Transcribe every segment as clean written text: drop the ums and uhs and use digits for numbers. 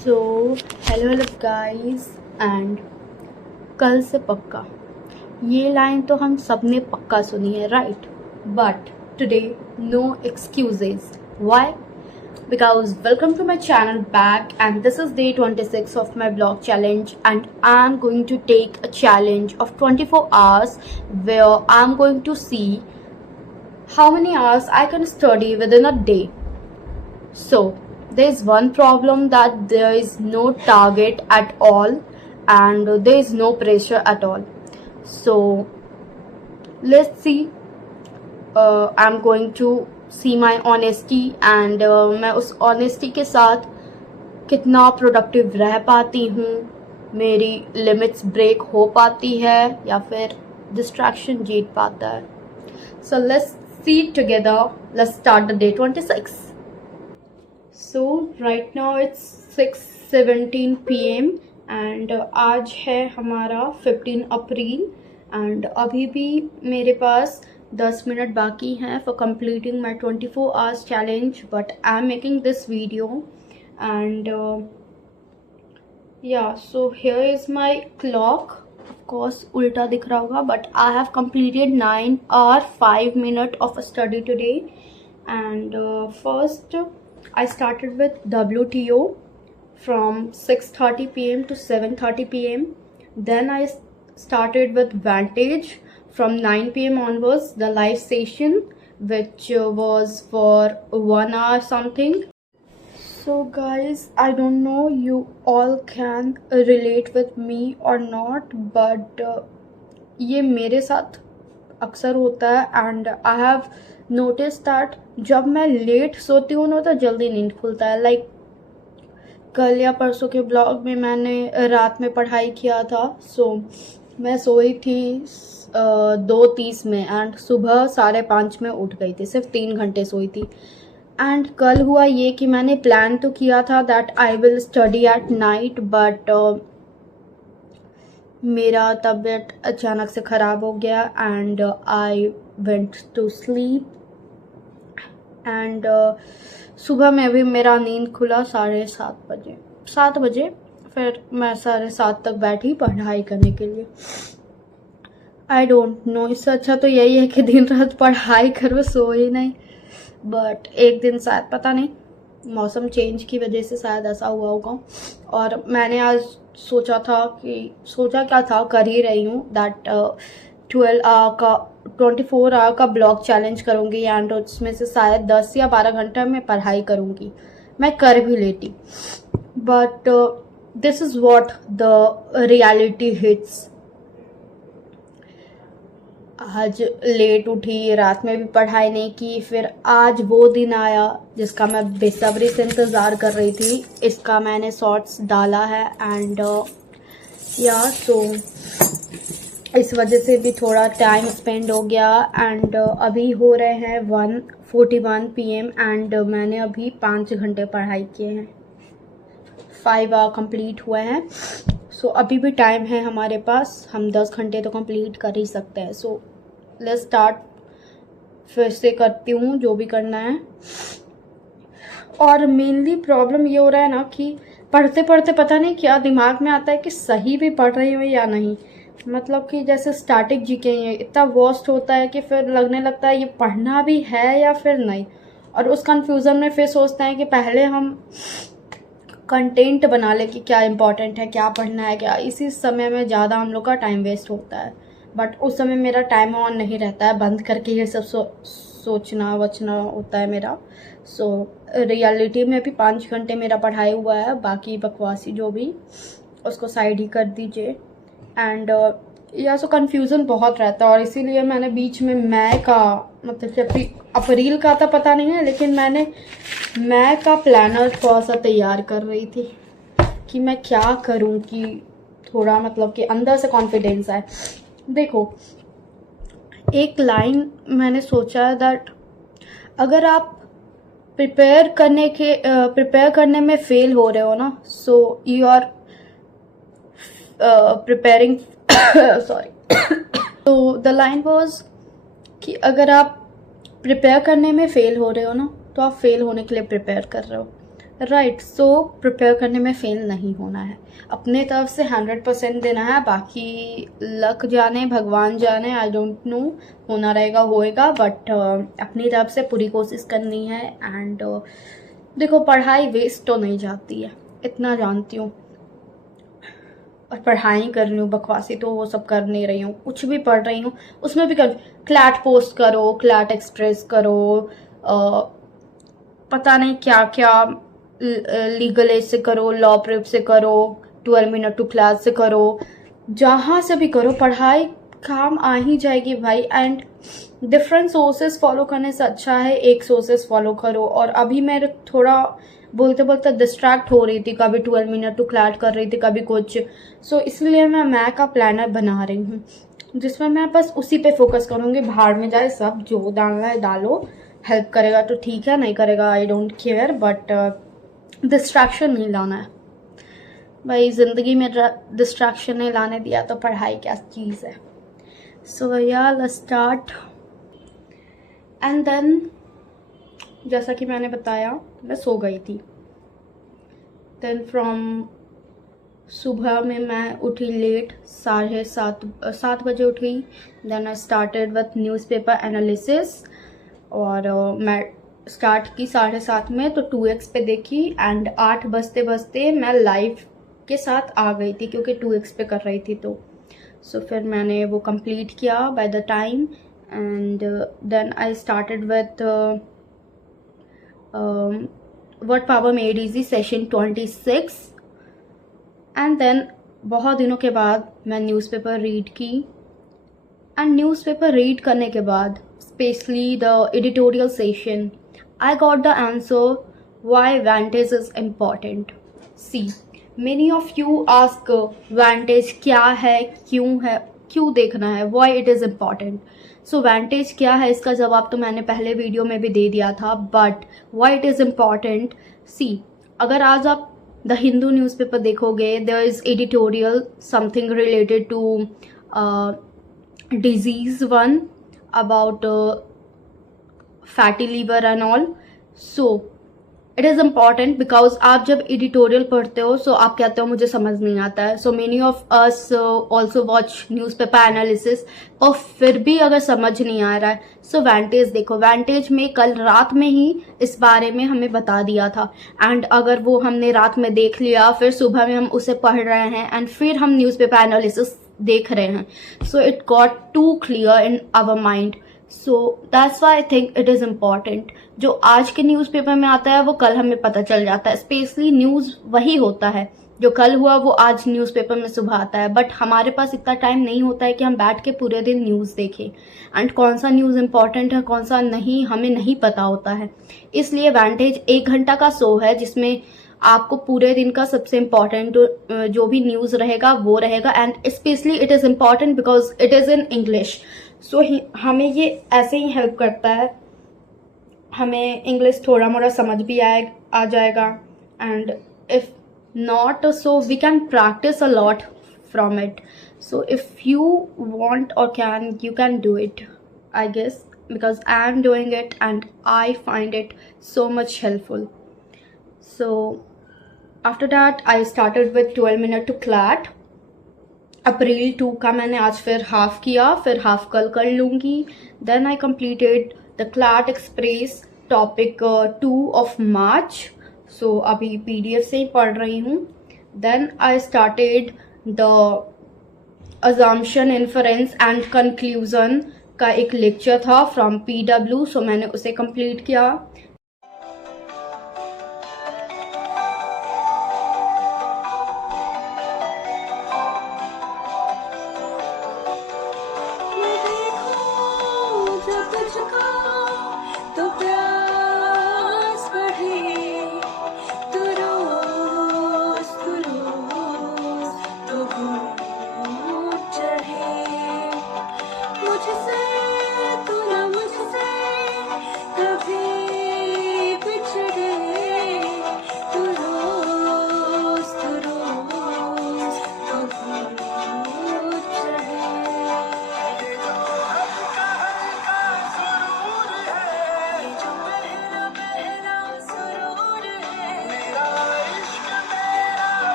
So hello guys and कल से पक्का ये लाइन तो हम सब ने पक्का सुनी है, right? But today no excuses. Why? Because welcome to my channel back, and this is day 26 of my blog challenge, and I'm going to take a challenge of 24 hours where I'm going to see how many hours I can study within a day. So there is one problem, that there is no target at all and there is no pressure at all. So let's see. I'm going to see my honesty and मैं उस honesty के साथ कितना productive रह पाती हूँ, मेरी limits break हो पाती है या फिर डिस्ट्रैक्शन जीत पाता है. So let's see together. Let's start the day 26. So right now it's 6:17 PM and आज है हमारा 15 अप्रैल and अभी भी मेरे पास 10 मिनट बाकी हैं for completing my 24 hours challenge, but I'm making this video and yeah, so here is my clock. Of course उल्टा दिख रहा होगा, but I have completed 9 hours 5 minutes of study today. And first I started with WTO from 6:30 PM to 7:30 PM. Then I started with Vantage from 9 PM onwards, the live session, which was for 1 hour something. So guys, I don't know you all can relate with me or not, but ये मेरे साथ अक्सर होता है. And I have notice that जब मैं late सोती हूँ ना तो जल्दी नींद खुलता है. लाइक कल या परसों के ब्लॉग में मैंने रात में पढ़ाई किया था. सो मैं सोई थी 2:30 में एंड सुबह 5:30 में उठ गई थी. सिर्फ 3 घंटे सोई थी. एंड कल हुआ ये कि मैंने प्लान तो किया था that I will study at night, but मेरा तबीयत अचानक से ख़राब हो गया and I went to sleep. And सुबह में भी मेरा नींद खुला 7 बजे. फिर मैं 7:30 तक बैठी पढ़ाई करने के लिए. आई डोंट नो, इससे अच्छा तो यही है कि दिन रात पढ़ाई करो, सो ही नहीं. बट एक दिन शायद, पता नहीं, मौसम चेंज की वजह से शायद ऐसा हुआ होगा. और मैंने आज सोचा क्या था, कर ही रही हूँ दैट 24 आवर का ब्लॉग चैलेंज करूँगी एंड उसमें से शायद 10 या 12 घंटा मैं पढ़ाई करूँगी. मैं कर भी लेती, but this is what the reality hits. आज लेट उठी, रात में भी पढ़ाई नहीं की. फिर आज वो दिन आया जिसका मैं बेसब्री से इंतज़ार कर रही थी. इसका मैंने शॉर्ट्स डाला है एंड या सो इस वजह से भी थोड़ा टाइम स्पेंड हो गया. एंड अभी हो रहे हैं 1:41 PM एंड मैंने अभी 5 घंटे पढ़ाई किए हैं. 5 आवर कंप्लीट हुए हैं. सो अभी भी टाइम है हमारे पास, हम 10 घंटे तो कंप्लीट कर ही सकते हैं. So let's start. फिर से करती हूँ जो भी करना है. और मेनली प्रॉब्लम ये हो रहा है ना कि पढ़ते पढ़ते पता नहीं क्या दिमाग में आता है कि सही भी पढ़ रही हूँ या नहीं. मतलब कि जैसे स्टैटिक जीके ये इतना वर्स्ट होता है कि फिर लगने लगता है ये पढ़ना भी है या फिर नहीं. और उस कंफ्यूज़न में फिर सोचते हैं कि पहले हम कंटेंट बना ले कि क्या इम्पोर्टेंट है, क्या पढ़ना है, क्या. इसी समय में ज़्यादा हम लोग का टाइम वेस्ट होता है. बट उस समय मेरा टाइम ऑन नहीं रहता है, बंद करके ये सब सोचना वचना होता है मेरा. सो रियलिटी में भी 5 घंटे मेरा पढ़ाई हुआ है. बाकी बकवासी जो भी, उसको साइड ही कर दीजिए. एंड या सो कन्फ्यूज़न बहुत रहता है. और इसीलिए मैंने बीच में मतलब जब अप्रैल का था पता नहीं है, लेकिन मैंने का प्लानर थोड़ा सा तैयार कर रही थी कि मैं क्या करूं कि थोड़ा मतलब कि अंदर से कॉन्फिडेंस आए. देखो, एक लाइन मैंने सोचा है दैट अगर आप प्रिपेयर करने में फेल हो रहे हो ना, so you are preparing sorry. तो द लाइन वाज कि अगर आप प्रिपेयर करने में फेल हो रहे हो ना, तो आप फेल होने के लिए प्रिपेयर कर रहे हो. राइट। सो प्रिपेयर करने में फेल नहीं होना है, अपने तरफ से 100% देना है। बाकी लक जाने, भगवान जाने, आई डोंट नो, होना रहेगा होएगा, बट अपनी तरफ से पूरी कोशिश करनी है। एंड देखो, पढ़ाई वेस्ट तो नहीं जाती है, इतना जानती हूँ। और पढ़ाई कर रही हूँ, बकवासी तो वो सब कर नहीं रही हूँ, कुछ भी पढ़ रही हूँ उसमें भी कर। क्लैट पोस्ट करो, क्लैट एक्सप्रेस करो, पता नहीं क्या क्या, लीगल एज से करो, लॉ प्रेप से करो, 12 मिनट टू क्लास से करो, जहाँ से भी करो, पढ़ाई काम आ ही जाएगी भाई। एंड डिफरेंट सोर्सेस फॉलो करने से अच्छा है एक सोर्सेस फॉलो करो। और अभी मैं थोड़ा बोलते बोलते डिस्ट्रैक्ट हो रही थी, कभी 12 मिनट टू क्लैट कर रही थी, कभी कुछ। सो इसलिए मैं का प्लानर बना रही हूँ, जिसमें मैं बस उसी पे फोकस करूँगी। भाड़ में जाए सब, जो डालना है डालो, हेल्प करेगा तो ठीक है, नहीं करेगा I don't care, but distraction नहीं लाना है भाई। ज़िंदगी में डिस्ट्रैक्शन नहीं लाने दिया तो पढ़ाई क्या चीज़ है। सो या लेट्स स्टार्ट। एंड देन जैसा कि मैंने बताया, मैं सो गई थी। देन फ्रॉम सुबह में मैं उठी लेट, 7:30 बजे उठी। Then I started with newspaper analysis, और मैं स्टार्ट की 7:30 में, तो 2x पे देखी। एंड 8 बजते बजते मैं लाइव के साथ आ गई थी, क्योंकि 2x पे कर रही थी। तो सो फिर मैंने वो कंप्लीट किया by the time. And then I started with what power made easy session 26। And देन बहुत दिनों के बाद मैं न्यूज़पेपर रीड की। एंड न्यूज़पेपर रीड करने के बाद, specially the editorial session, I got the answer why Vantage is important. See, many of you ask Vantage क्या है, क्यों देखना है, why it is important. So Vantage क्या है, इसका जवाब तो मैंने पहले वीडियो में भी दे दिया था, but why it is important. See, अगर आज आप द हिंदू न्यूज़पेपर देखोगे, there is editorial something related to disease one about fatty liver and all. So it is important because आप जब एडिटोरियल पढ़ते हो, सो आप कहते हो मुझे समझ नहीं आता है. So many of us also watch newspaper analysis, और फिर भी अगर समझ नहीं आ रहा है, सो वेंटेज देखो. वेंटेज में कल रात में ही इस बारे में हमें बता दिया था. एंड अगर वो हमने रात में देख लिया, फिर सुबह में हम उसे पढ़ रहे हैं, एंड फिर हम न्यूज़पेपर एनालिसिस देख रहे हैं, so it got to clear in our mind. So that's why I think it is important. जो आज के न्यूज़पेपर में आता है वो कल हमें पता चल जाता है. स्पेशली न्यूज़ वही होता है जो कल हुआ वो आज न्यूज़पेपर में सुबह आता है. बट हमारे पास इतना टाइम नहीं होता है कि हम बैठ के पूरे दिन न्यूज़ देखें. एंड कौन सा न्यूज़ इम्पॉर्टेंट है, कौन सा नहीं, हमें नहीं पता होता है. इसलिए वेंटेज 1 घंटा का शो है, जिसमें आपको पूरे दिन का सबसे इम्पॉर्टेंट जो भी न्यूज़ रहेगा वो रहेगा. And specially it is important because it is in English. So हमें ये ऐसे ही हेल्प करता है, हमें इंग्लिश थोड़ा मोड़ा समझ भी आ जाएगा. And if not, so we can practice a lot from it. So if you want और can, you can do it, I guess, because I am doing it and I find it so much helpful. So after that I started with 12 minute to CLAT. April 2 का मैंने आज फिर half किया, फिर half कल कर लूँगी. Then I completed the CLAT express topic 2 of March. सो अभी PDF से ही पढ़ रही हूँ. Then I started the assumption, inference and conclusion का एक लेक्चर था फ्रॉम PW. सो मैंने उसे कंप्लीट किया.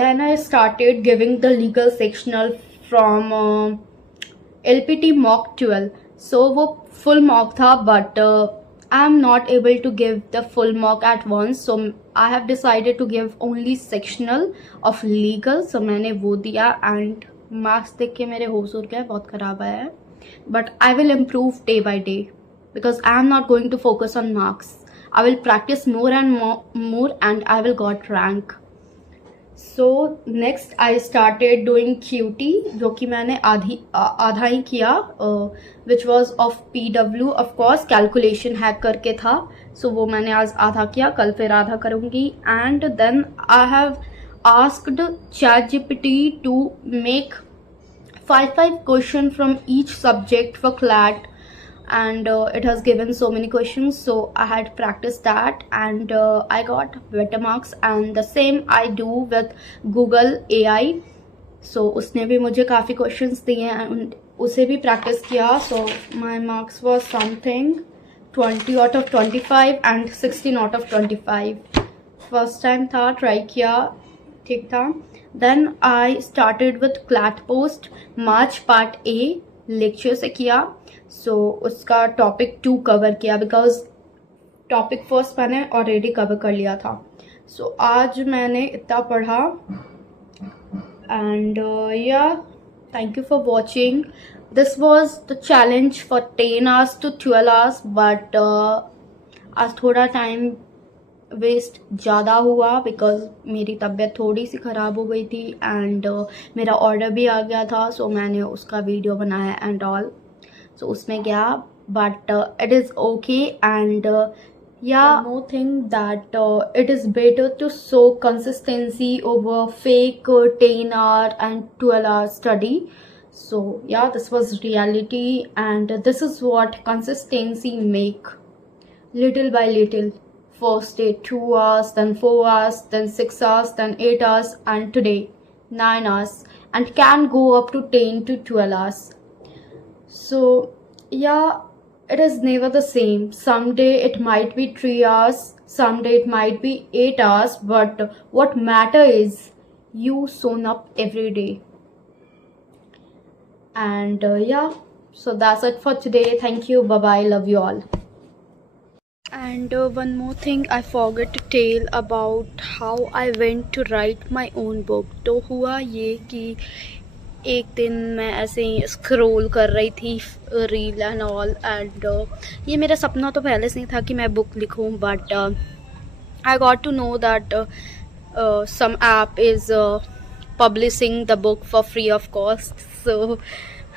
then I started giving the legal sectional from LPT mock 12. So वो full mock था, but I am not able to give the full mock at once, so I have decided to give only sectional of legal. So मैंने वो दिया and marks देख के मेरे होश उड़ गए, बहुत ख़राब आया है. But I will improve day by day because I am not going to focus on marks. I will practice more and more and I will got rank. So next I started doing QT, जो कि मैंने आधा ही किया, which was of PW, of course calculation hack करके था. So वो मैंने आज आधा किया, कल फिर आधा करूँगी. And then I have asked ChatGPT to make 5 question from each subject for CLAT, and it has given so many questions, so I had practiced that and I got better marks. And the same I do with Google AI, so उसने भी मुझे काफ़ी questions दिए and उसे भी practice किया. So my marks was something 20 out of 25 and 16 out of 25. First time था, try किया, ठीक था. Then I started with CLAT post March part A lecture से किया. So उसका टॉपिक 2 कवर किया बिकॉज टॉपिक फर्स्ट मैंने ऑलरेडी कवर कर लिया था. So आज मैंने इतना पढ़ा एंड या thank you for watching. This was the challenge for 10 hours to 12 hours, but आज थोड़ा टाइम वेस्ट ज़्यादा हुआ बिकॉज मेरी तबीयत थोड़ी सी ख़राब हो गई थी एंड मेरा ऑर्डर भी आ गया था. सो मैंने उसका वीडियो बनाया एंड ऑल, so उसमें गया, but it is okay. And yeah, one more thing that it is better to show consistency over fake 10 hour and 12 hour study. So yeah, this was reality and this is what consistency make, little by little. First day 2 hours, then 4 hours, then 6 hours, then 8 hours, and today 9 hours, and can go up to 10 to 12 hours. So yeah, it is never the same. Someday it might be 3 hours, someday it might be 8 hours, but what matter is you shown up every day. And yeah, so that's it for today. Thank you, bye bye, love you all. And one more thing I forgot to tell about how I went to write my own book. तो हुआ ये कि एक दिन मैं ऐसे ही scroll कर रही थी रील एंड ऑल, एंड ये मेरा सपना तो पहले से ही था कि मैं बुक लिखूं, but I got to know that some app is publishing the book for free of cost. So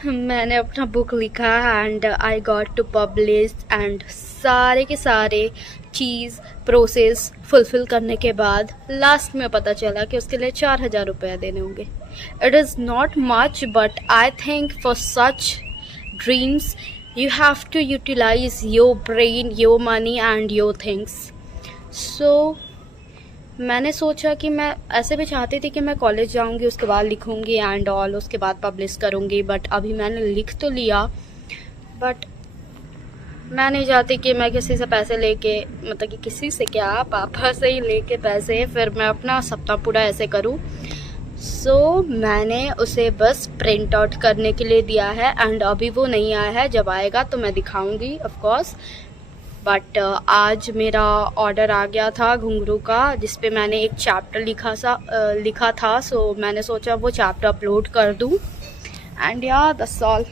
मैंने अपना बुक लिखा and I got to publish, and सारे के सारे चीज़ प्रोसेस फुलफ़िल करने के बाद लास्ट में पता चला कि उसके लिए 4,000 रुपये देने होंगे. It is not much, but I think for such dreams you have to utilize your brain, your money and your things. So मैंने सोचा कि मैं ऐसे भी चाहती थी कि मैं कॉलेज जाऊंगी, उसके बाद लिखूंगी एंड ऑल, उसके बाद पब्लिश करूंगी, बट अभी मैंने लिख तो लिया, बट मैं नहीं चाहती कि मैं किसी से पैसे लेके, मतलब कि किसी से क्या, पापा से ही लेके पैसे फिर मैं अपना सपना पूरा ऐसे करूं. सो मैंने उसे बस प्रिंट आउट करने के लिए दिया है एंड अभी वो नहीं आया है. जब आएगा तो मैं दिखाऊंगी ऑफ कोर्स. बट आज मेरा ऑर्डर आ गया था घुंघरू का, जिस पे मैंने एक चैप्टर लिखा था. सो मैंने सोचा वो चैप्टर अपलोड कर दूं एंड या दैट्स ऑल.